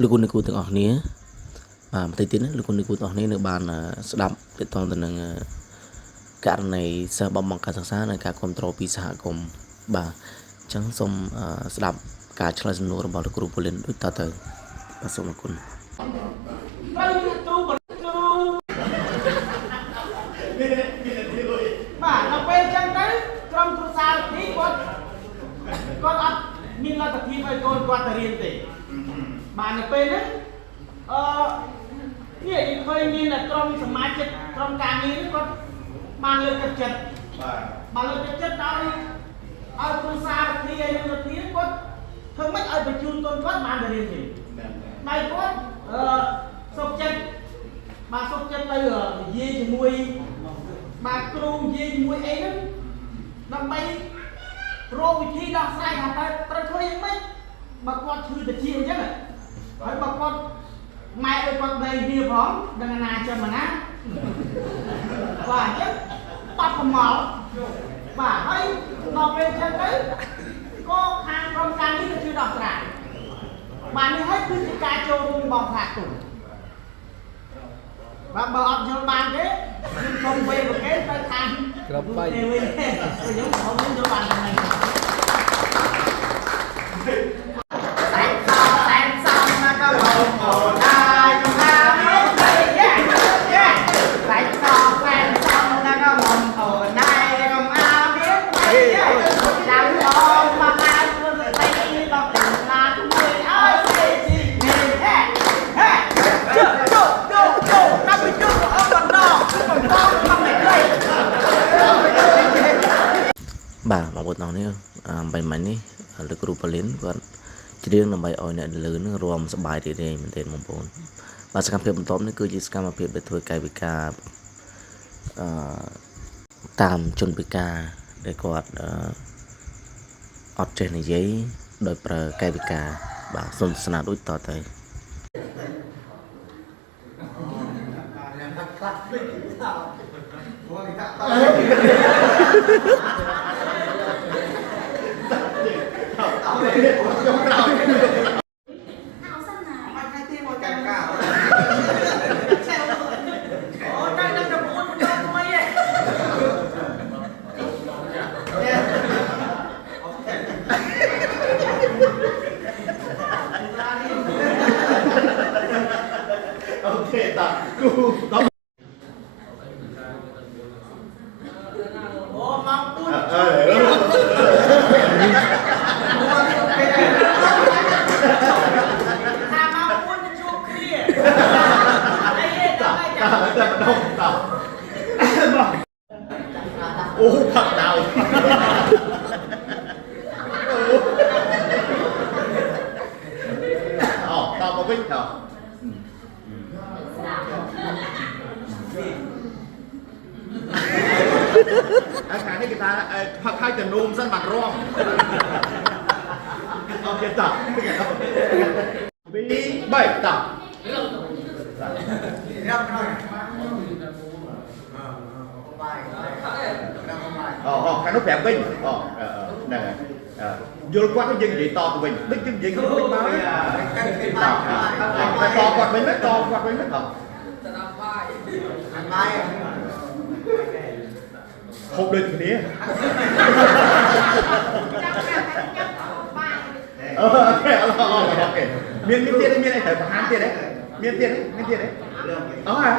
លោកគុណទាំងអស់គ្នាបាទបន្តិចទៀតលោកគុណទាំងអស់គ្នានៅបានស្ដាប់ទាក់ទងទៅនឹងករណីសិស្សបំបង្កើតសិក្សានិងការគ្រប់គ្រងពីសហគមន៍បាទអញ្ចឹងសូមស្ដាប់ការឆ្លើយសំណួររបស់លោកគ្រូពូលិនដូចតទៅបាទសូមអរគុណបាទដល់ពេលអញ្ចឹងទៅក្រុមគ្រួសារនេះគាត់អត់មានលទ្ធភាពឲ្យកូនគាត់ទៅរៀនទេបាទនៅពេលហ្នឹងនេះយើងឃើញមានក្រុមសមាជិកក្រុមការងារនេះគាត់បានលើកទឹកចិត្តបាទលើកទឹកចិត្តដល់ឲ្យគ្រួសារគ្នាយើងទៅទៀតគាត់ធ្វើម៉េចឲ្យបញ្ជូនកូនគាត់បានទៅរៀនទេដៃគាត់សុខចិត្តបាទសុខចិត្តទៅនិយាយជាមួយបាទគ្រូនិយាយជាមួយអីហ្នឹងដើម្បីរកវិធីដោះស្រាយថាតើត្រូវធ្វើយ៉ាងម៉េចបើគាត់ឈឺតិចអញ្ចឹងហើយបើគាត់ម៉ែឲ្យគាត់ដេកវាផងដឹងណាចាំណាបាទអញ្ចឹងបាត់ប្រមល់បាទហើយដល់ពេលអញ្ចឹងទៅក៏ខាងក្រុមការនេះក៏ជួយដោះស្រាយបាទនេះហើយគឺជាការចូលរួមរបស់សហគមន៍បាទបើអត់យល់បានទេខ្ញុំសូមវេប្រកេតទៅខាងក្រុម3ខ្ញុំខ្ញុំយល់បានហ្នឹងបាទបងប្អូនទាំងនេះបែបម៉េចនេះលោកគ្រូប៉ូលីនគាត់ច្រៀងដើម្បីឲ្យអ្នកលើនឹងរួមសប្បាយរីករាយមែនទេបងប្អូនបាទសកម្មភាពបន្ទាប់នេះគឺជាសកម្មភាពដែលធ្វើកាយវិការតាមជនពិការដែលគាត់អត់ចេះនិយាយដោយប្រើកាយវិការបាទសូមទស្សនាដូចតទៅអូផឹកដល់អូតមកវិញតអាខាងនេះគេថាផឹកឲ្យទៅនោមសិនបានរំអូខេត2 3តខាងនោះប្រាប់វិញហ្នឹងហើយយល់គាត់យើងនិយាយតទៅវិញដូចយើងនិយាយគាត់វិញមកតគាត់វិញណាតគាត់វិញណាតបាយហូបដូចគ្នាអូខេអូខេមានទៀតមានអីត្រូវបង្ហាញទៀតទេមានទៀតទេអូហ่า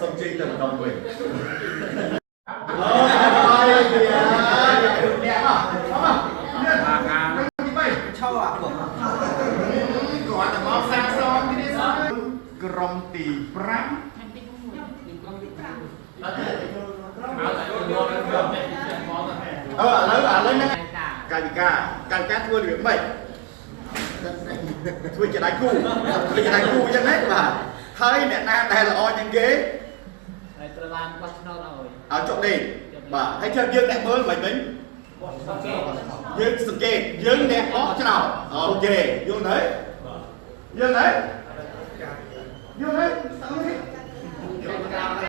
សុំជិះទៅម្ដងវិញក្រុមទី5ឥឡូវហ្នឹងកាយវិការធ្វើរបៀបម៉េចធ្វើជាដៃគូអញ្ចឹងណាបាទហើយអ្នកណាដែលល្អជាងគេហើយត្រូវបានបោះឆ្នោតឲ្យចុកដេកបាទហើយចាំយើងអ្នកមើលមិនវិញយើងសង្កេតយើងអ្នកបោះឆ្នោតអូខេយល់ទេ